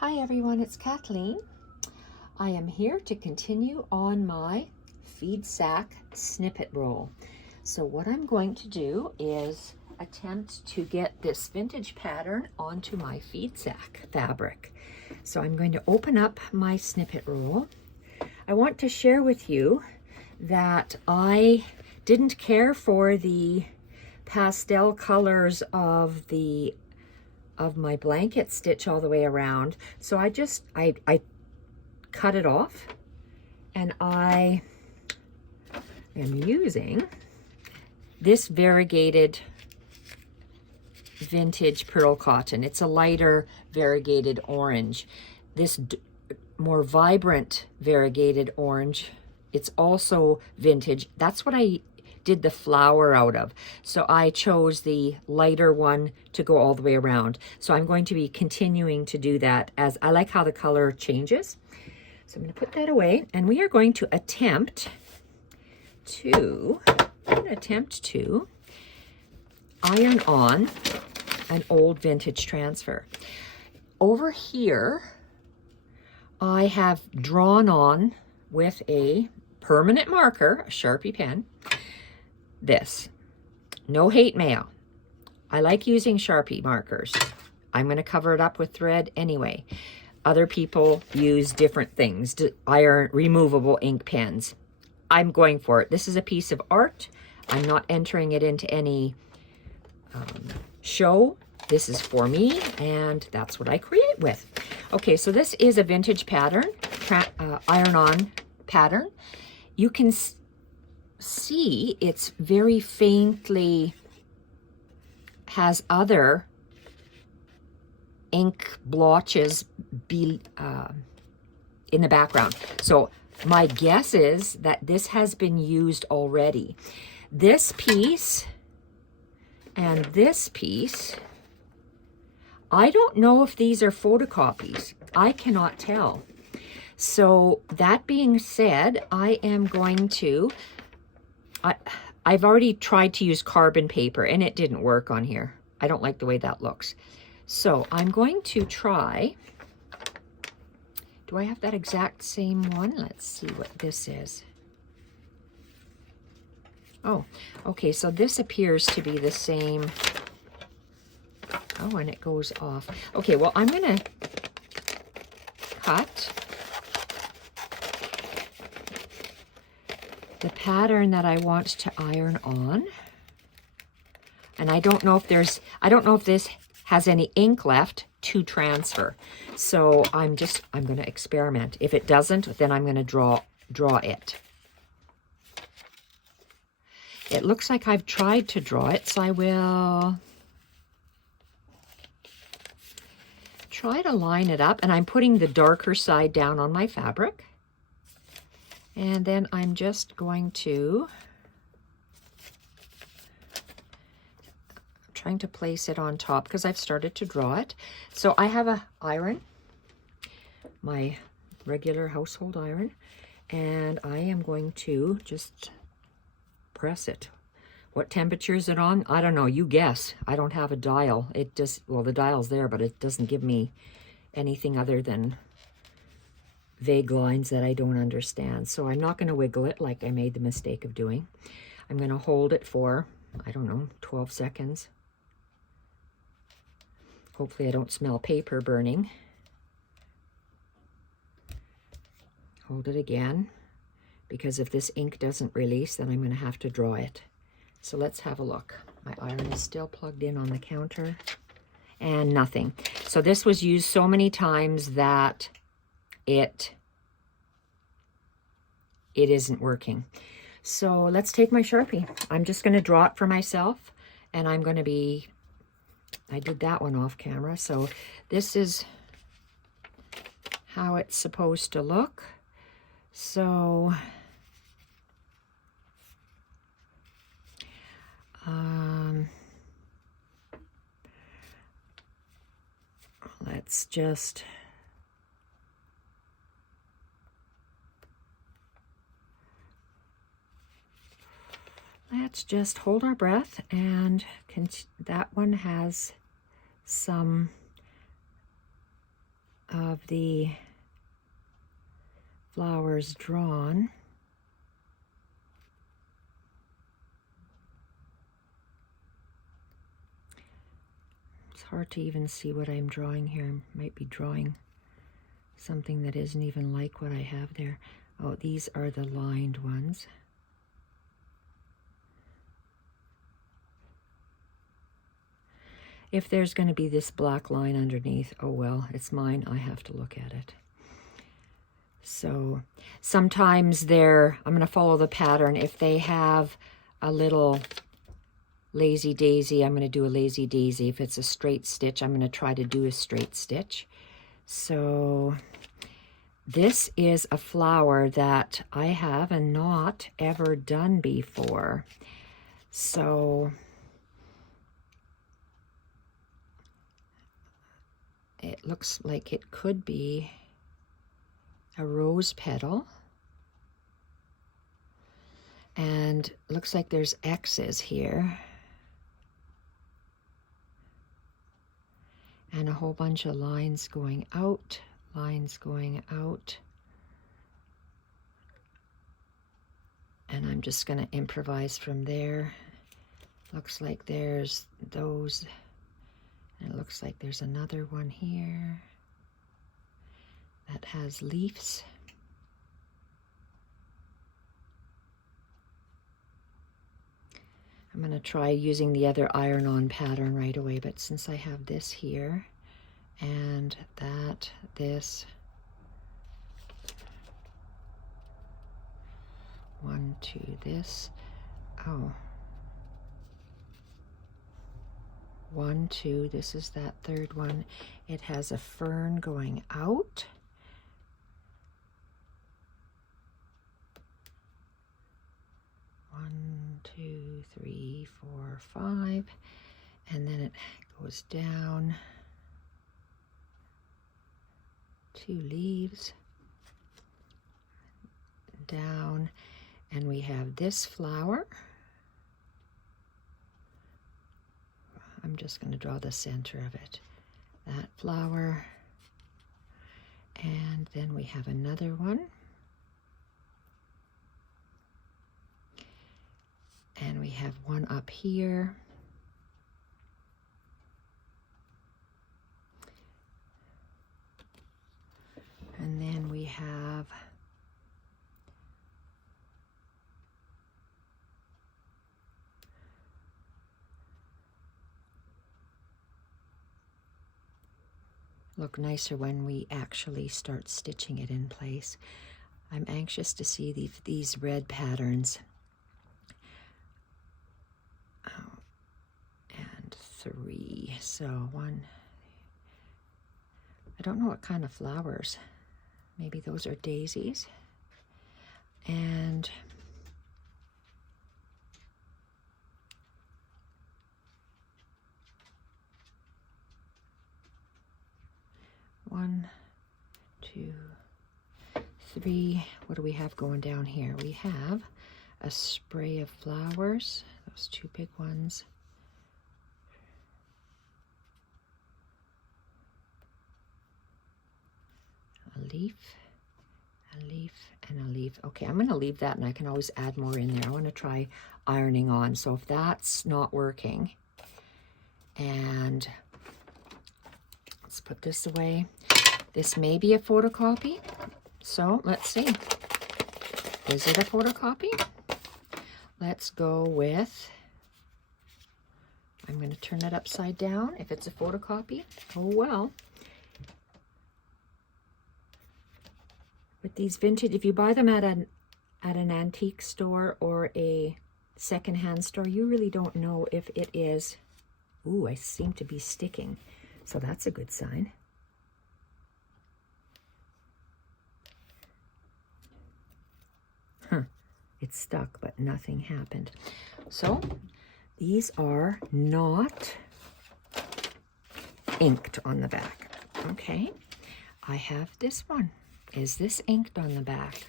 Hi everyone, it's Kathleen. I am here to continue on my feed sack snippet roll. So what I'm going to do is attempt to get this vintage pattern onto my feed sack fabric. So I'm going to open up my snippet roll. I want to share with you that I didn't care for the pastel colors of my blanket stitch all the way around. So I cut it off, and I am using this variegated vintage pearl cotton. It's a lighter variegated orange. This more vibrant variegated orange, it's also vintage. That's what I did the flower out of. So I chose the lighter one to go all the way around. So I'm going to be continuing to do that, as I like how the color changes. So I'm going to put that away, and we are going to attempt to iron on an old vintage transfer. Over here, I have drawn on with a permanent marker, a Sharpie pen, this. No hate mail. I like using Sharpie markers. I'm going to cover it up with thread anyway. Other people use different things, iron removable ink pens. I'm going for it. This is a piece of art. I'm not entering it into any show. This is for me, and that's what I create with. Okay, so this is a vintage pattern, iron-on pattern. You can see it's very faintly has other ink blotches in the background. So my guess is that this has been used already. This piece and this piece, I don't know if these are photocopies. I cannot tell. So that being said, I am going to, I've already tried to use carbon paper and it didn't work on here. I don't like the way that looks. So I'm going to try, do I have that exact same one? Let's see what this is. Oh, okay, so this appears to be the same. Oh, and it goes off. Okay, well, I'm gonna cut the pattern that I want to iron on. And I don't know if this has any ink left to transfer. So I'm going to experiment. If it doesn't, then I'm going to draw it. It looks like I've tried to draw it, so I will try to line it up. And I'm putting the darker side down on my fabric. And then I'm just going to trying to place it on top because I've started to draw it. So I have a iron, my regular household iron, and I am going to just press it. What temperature is it on? I don't know, you guess. I don't have a dial. It just, well, the dial's there, but it doesn't give me anything other than vague lines that I don't understand. So I'm not going to wiggle it like I made the mistake of doing. I'm going to hold it for, I don't know, 12 seconds. Hopefully I don't smell paper burning. Hold it again, because if this ink doesn't release, then I'm going to have to draw it. So let's have a look. My iron is still plugged in on the counter, and nothing. So this was used so many times that it isn't working. So let's take my Sharpie. I'm just going to draw it for myself, and I'm going to be, I did that one off camera. So this is how it's supposed to look. So let's just hold our breath, and that one has some of the flowers drawn. It's hard to even see what I'm drawing here. I might be drawing something that isn't even like what I have there. Oh, these are the lined ones. If there's going to be this black line underneath, oh well, it's mine. I have to look at it. So sometimes I'm going to follow the pattern. If they have a little lazy daisy, I'm going to do a lazy daisy. If it's a straight stitch, I'm going to try to do a straight stitch. So this is a flower that I have not ever done before. So it looks like it could be a rose petal. And it looks like there's X's here. And a whole bunch of lines going out, lines going out. And I'm just going to improvise from there. Looks like there's those. And it looks like there's another one here that has leaves. I'm going to try using the other iron-on pattern right away, but since I have this here and that, this, 1, 2, this, oh, 1, 2, this is that third one. It has a fern going out. One, 2, 3, 4, 5, and then it goes down. 2 leaves, down, and we have this flower. I'm just going to draw the center of it. That flower, and then we have another one. And we have one up here. And then we have look nicer when we actually start stitching it in place. I'm anxious to see these red patterns. And 3, so 1. I don't know what kind of flowers. Maybe those are daisies. And one, 2, 3. What do we have going down here? We have a spray of flowers, those 2 big ones. A leaf, and a leaf. Okay, I'm going to leave that, and I can always add more in there. I want to try ironing on. So if that's not working, and let's put this away. This may be a photocopy. So let's see. Is it a photocopy? Let's go with, I'm going to turn it upside down. If it's a photocopy, oh well. With these vintage, if you buy them at an antique store or a secondhand store, you really don't know if it is. Ooh, I seem to be sticking, so that's a good sign. Huh, it's stuck, but nothing happened. So these are not inked on the back. Okay, I have this one. Is this inked on the back?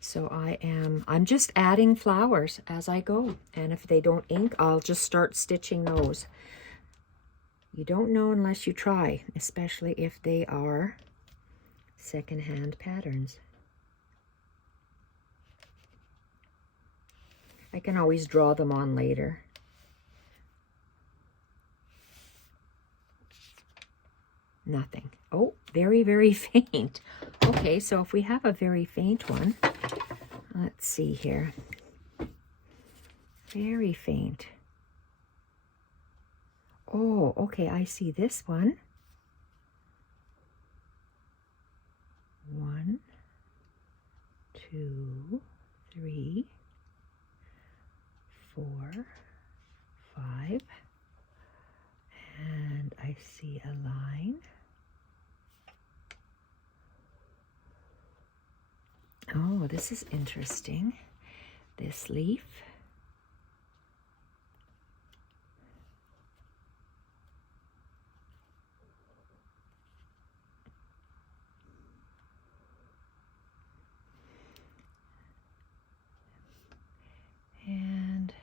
So I'm just adding flowers as I go. And if they don't ink, I'll just start stitching those. You don't know unless you try, especially if they are secondhand patterns. I can always draw them on later. Nothing. Oh, very, very faint. Okay, so if we have a very faint one, let's see here. Very faint. Oh, okay, I see this one. 1, 2, 3, 4, 5. And I see a line. Oh, this is interesting. This leaf. And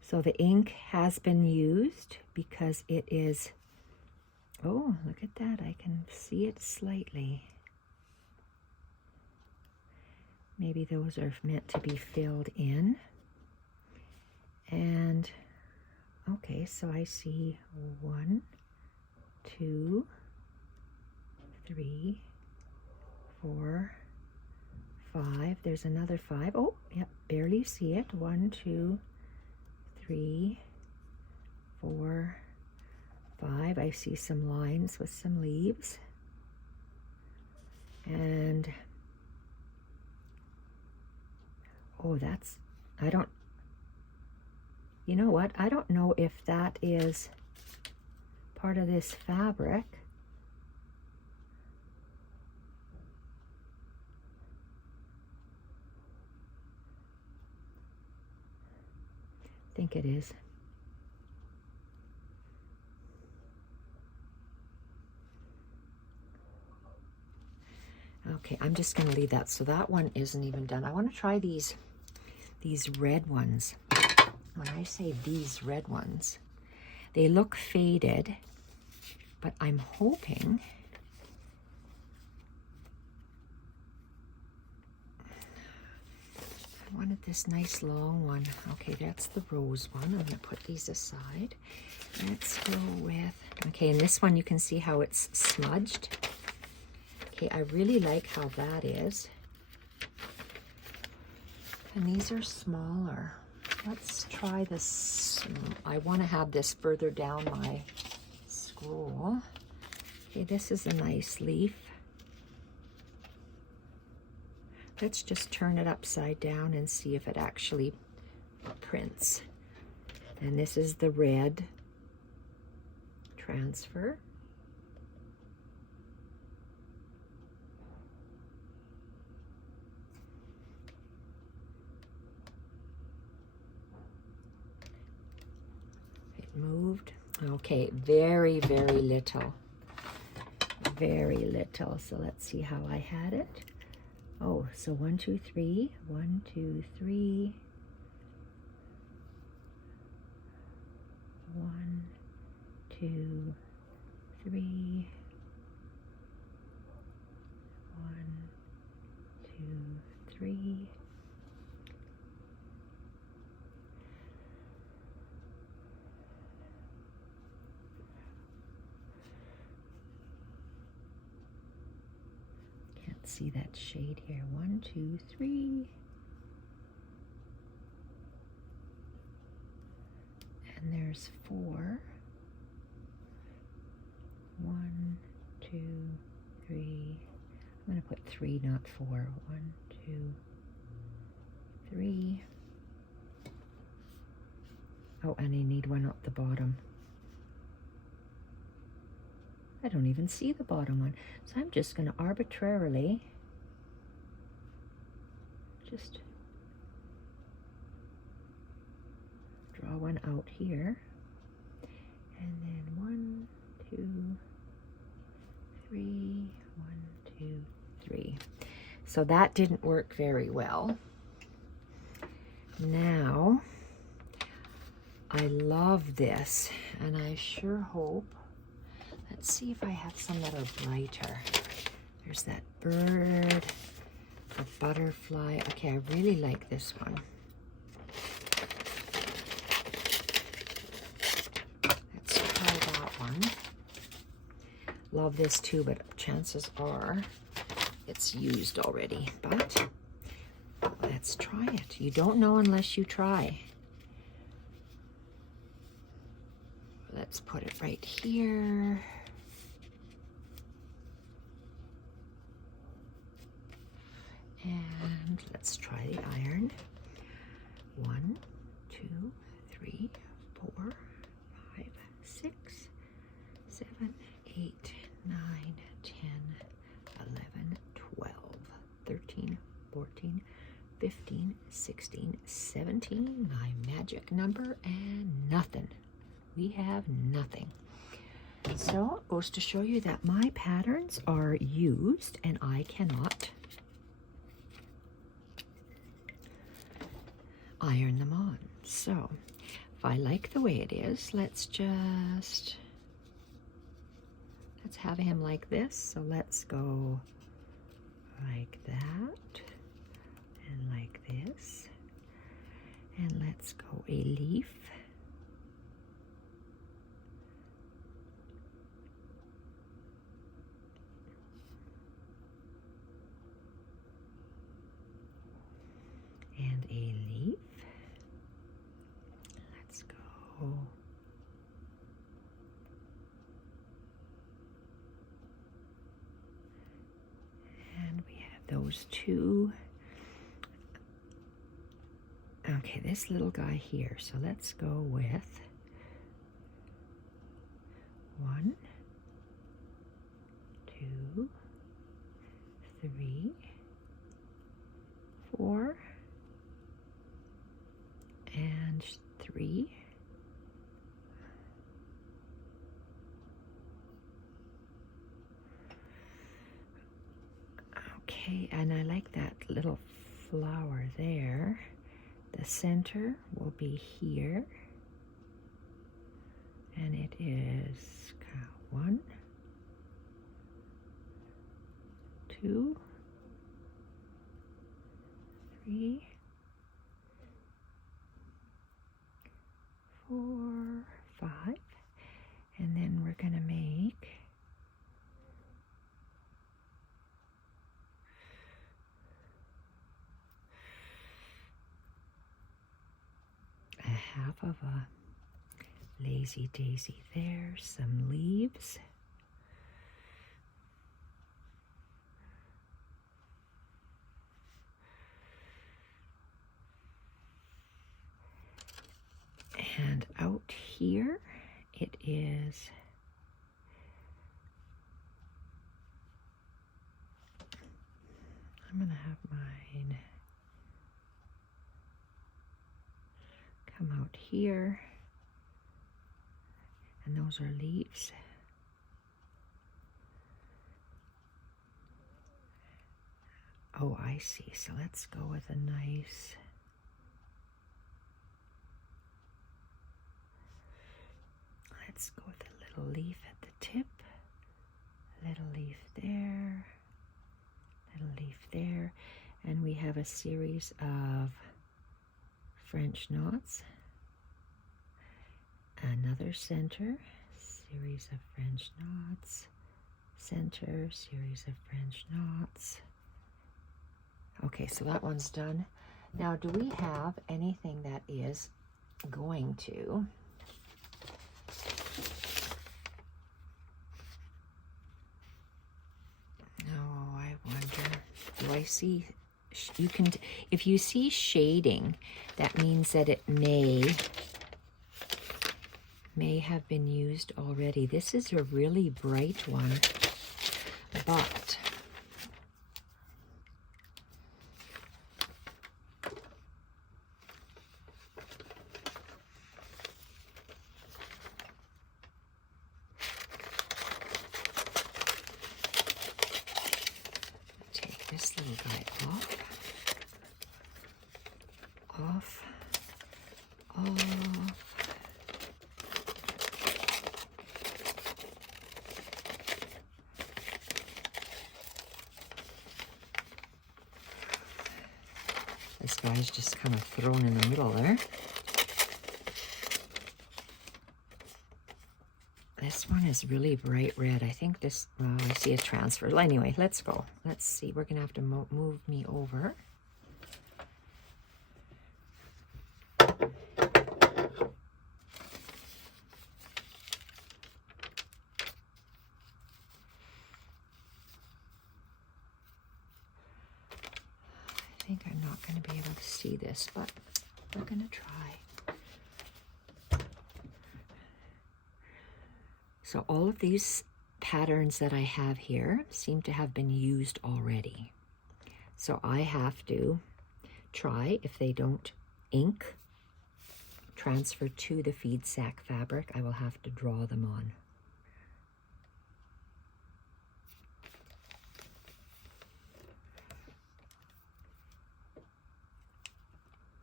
so the ink has been used because it is, oh, look at that. I can see it slightly. Maybe those are meant to be filled in. And, okay, so I see 1, 2, 3, 4, 5. There's another 5. Oh, yep, barely see it. 1, 2, 3, 4, 5. I see some lines with some leaves. And, oh, that's, I don't, you know what? I don't know if that is part of this fabric. I think it is. Okay, I'm just going to leave that. So that one isn't even done. I want to try these red ones. When I say these red ones, they look faded, but I'm hoping I wanted this nice long one. Okay, that's the rose one. I'm going to put these aside. Let's go with, okay, and this one you can see how it's smudged. Okay, I really like how that is. And these are smaller. Let's try this. I want to have this further down my scroll. Okay, this is a nice leaf. Let's just turn it upside down and see if it actually prints. And this is the red transfer. Moved. Okay, very, very little. Very little. So let's see how I had it. Oh, so 1, 2, 3. 1, 2, 3. 1, 2, 3. 1, 2, 3. See that shade here. 1, 2, 3. And there's 4. 1, 2, 3. I'm going to put 3, not 4. 1, 2, 3. Oh, and I need one up the bottom. I don't even see the bottom one. So I'm just going to arbitrarily just draw one out here. And then 1, 2, 3, 1, 2, 3. So that didn't work very well. Now, I love this, and I sure hope, let's see if I have some that are brighter. There's that bird, the butterfly. Okay, I really like this one. Let's try that one. Love this too, but chances are it's used already. But let's try it. You don't know unless you try. Let's put it right here. And let's try the iron. 1, 2, 3, 4, 5, 6, 7, 8, 9, 10, 11, 12, 13, 14, 15, 16, 17, my magic number, and nothing. We have nothing. So it goes to show you that my patterns are used and I cannot iron them on. So if I like the way it is, let's have him like this. So let's go like that and like this, and let's go a leaf. And a leaf. Let's go. And we have those two. Okay, this little guy here. So let's go with 1, 2, 3, 4, and 3. Okay, and I like that little flower there. The center will be here, and it is 1, 2, 3, 4, 5, and then we're going to make a half of a lazy daisy there, some leaves. And out here it is I'm going to have mine come out here, and those are leaves. Oh, I see. So let's go with a nice let's go with a little leaf at the tip, little leaf there, little leaf there, and we have a series of French knots, another center, series of French knots, center, series of French knots. Okay, so that one's done. Now, do we have anything that is going to do I see, you can, if you see shading, that means that it may have been used already. This is a really bright one, but this little guy off, guys just kind of thrown in the middle there. This one is really bright red. I think this, well, I see a transfer. Well, anyway, let's go. Let's see. We're going to have to move me over. I think I'm not going to be able to see this, but we're going to try. So all of these patterns that I have here seem to have been used already. So I have to try, if they don't ink transfer to the feed sack fabric, I will have to draw them on.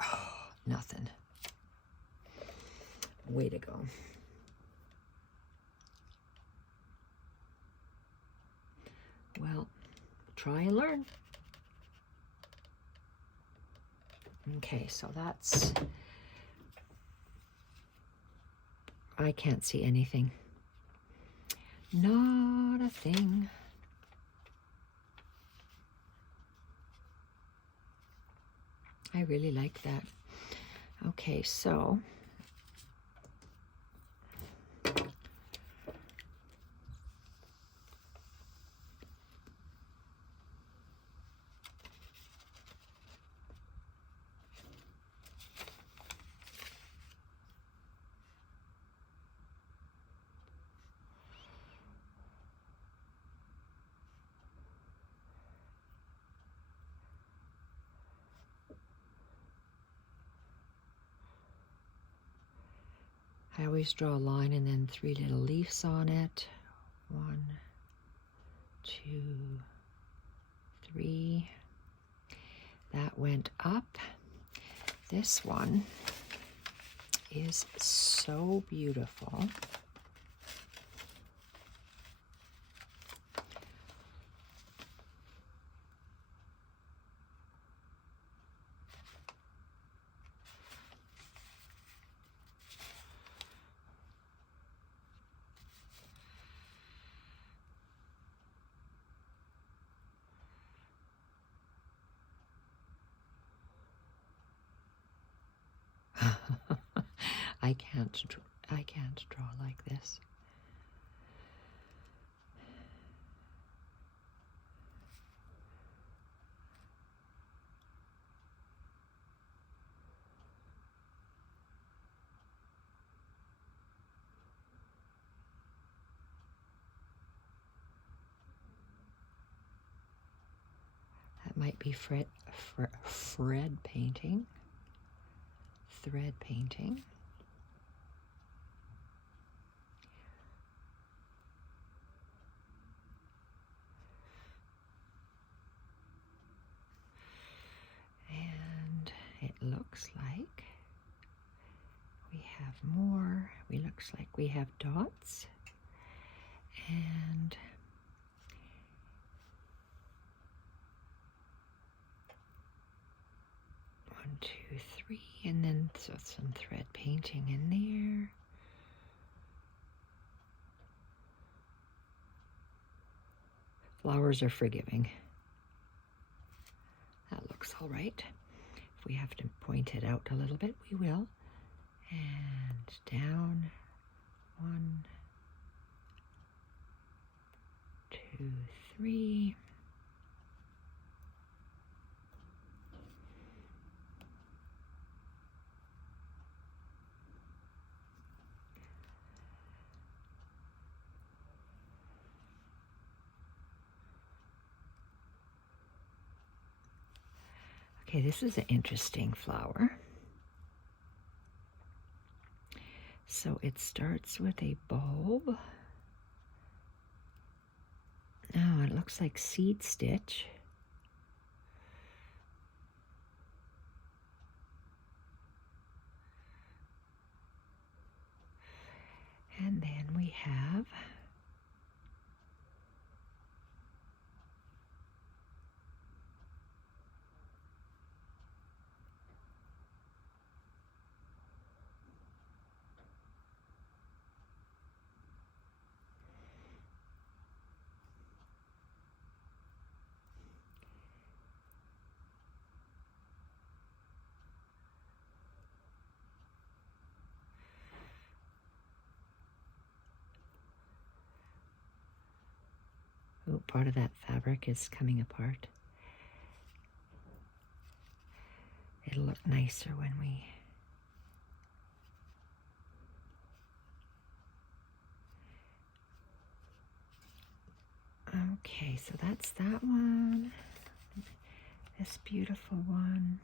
Oh, nothing. Way to go. Well, try and learn. Okay, so that's, I can't see anything. Not a thing. I really like that. Okay, so I always draw a line and then 3 little leaves on it. 1, 2, 3. That went up. This one is so beautiful. I can't draw like this. That might be thread painting. Thread painting. And it looks like we have more. It looks like we have dots. And one, two, three, and then so some thread painting in there. Flowers are forgiving. That looks all right. If we have to point it out a little bit, we will. And down. 1, 2, 3. Okay, this is an interesting flower. So it starts with a bulb. Oh, it looks like seed stitch. And then we have part of that fabric is coming apart. It'll look nicer when we... Okay, so that's that one. This beautiful one.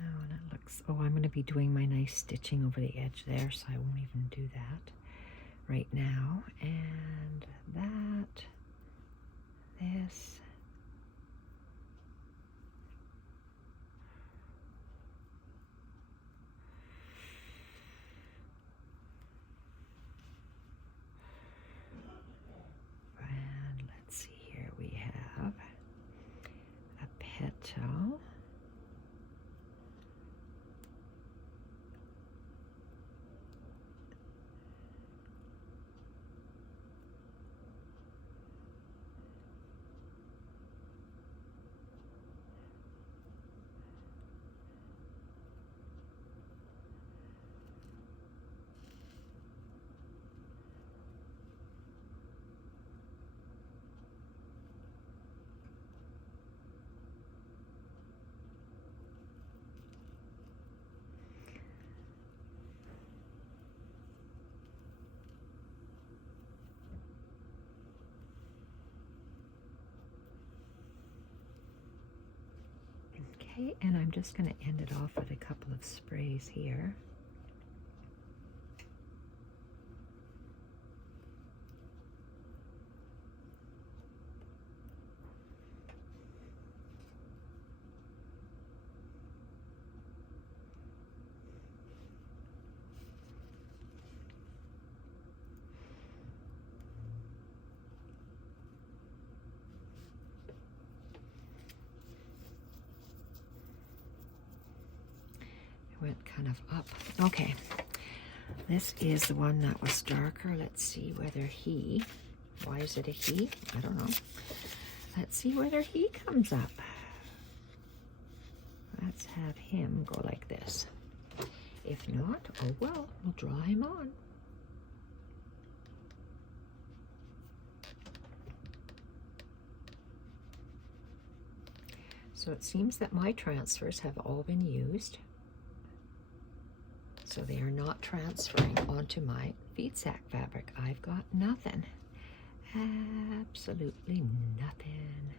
Oh, and it looks, oh, I'm going to be doing my nice stitching over the edge there, so I won't even do that right now. And that, this. And let's see here, we have a petal. Okay, and I'm just going to end it off with a couple of sprays here. Went kind of up. Okay, this is the one that was darker. Let's see whether he, why is it a he? I don't know. Let's see whether he comes up. Let's have him go like this. If not, oh well, we'll draw him on. So it seems that my transfers have all been used. So they are not transferring onto my feed sack fabric. I've got nothing. Absolutely nothing.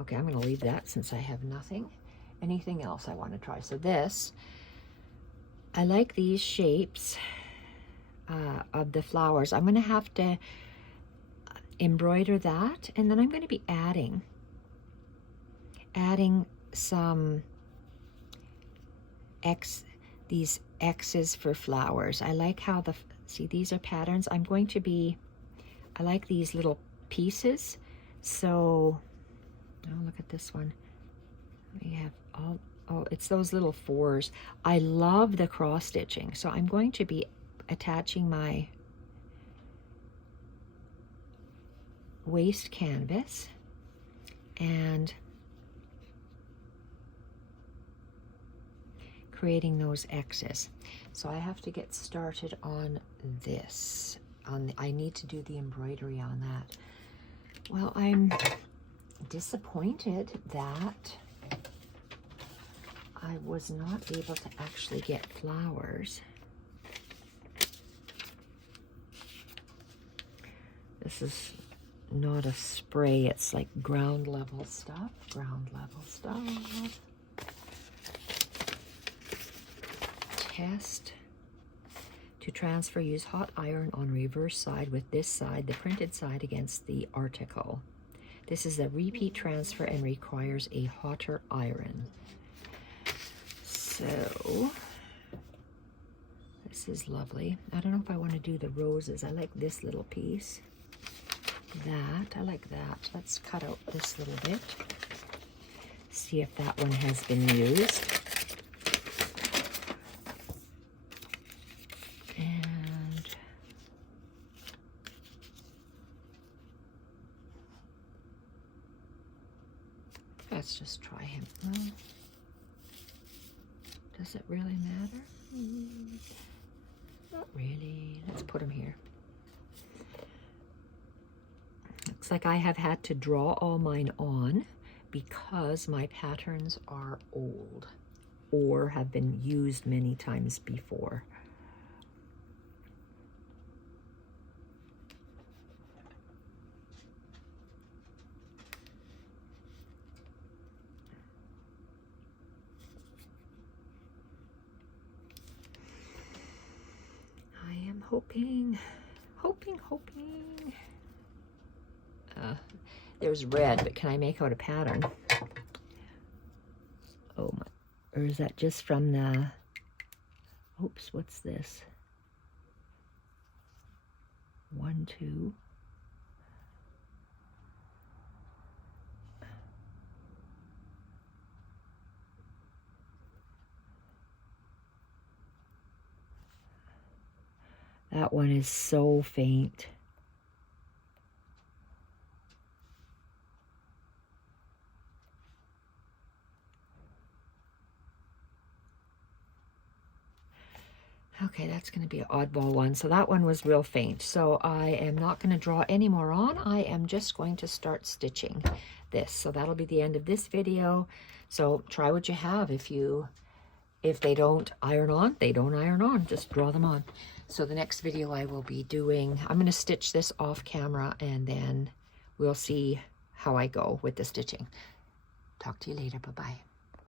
Okay, I'm going to leave that since I have nothing. Anything else I want to try? So this, I like these shapes of the flowers. I'm going to have to embroider that, and then I'm going to be adding some these X's for flowers. I like how see, these are patterns. I like these little pieces. So, oh, look at this one. We have oh, it's those little fours. I love the cross stitching. So I'm going to be attaching my waste canvas, and creating those X's. So I have to get started on this. I need to do the embroidery on that. Well, I'm disappointed that I was not able to actually get flowers. This is not a spray, it's like ground level stuff. Ground level stuff. Test. To transfer, use hot iron on reverse side with this side, the printed side, against the article. This is a repeat transfer and requires a hotter iron. So, this is lovely. I don't know if I want to do the roses. I like this little piece. I like that. Let's cut out this little bit. See if that one has been used. And let's just try him. Does it really matter? Not really. Let's put him here. Looks like I have had to draw all mine on because my patterns are old or have been used many times before. I am hoping. There's red, but can I make out a pattern? Oh my, or is that just from the, oops, what's this? 1, 2. That one is so faint. Okay, that's going to be an oddball one. So that one was real faint. So I am not going to draw any more on. I am just going to start stitching this. So that'll be the end of this video. So try what you have. If they don't iron on, they don't iron on. Just draw them on. So the next video I will be doing, I'm going to stitch this off camera and then we'll see how I go with the stitching. Talk to you later. Bye-bye.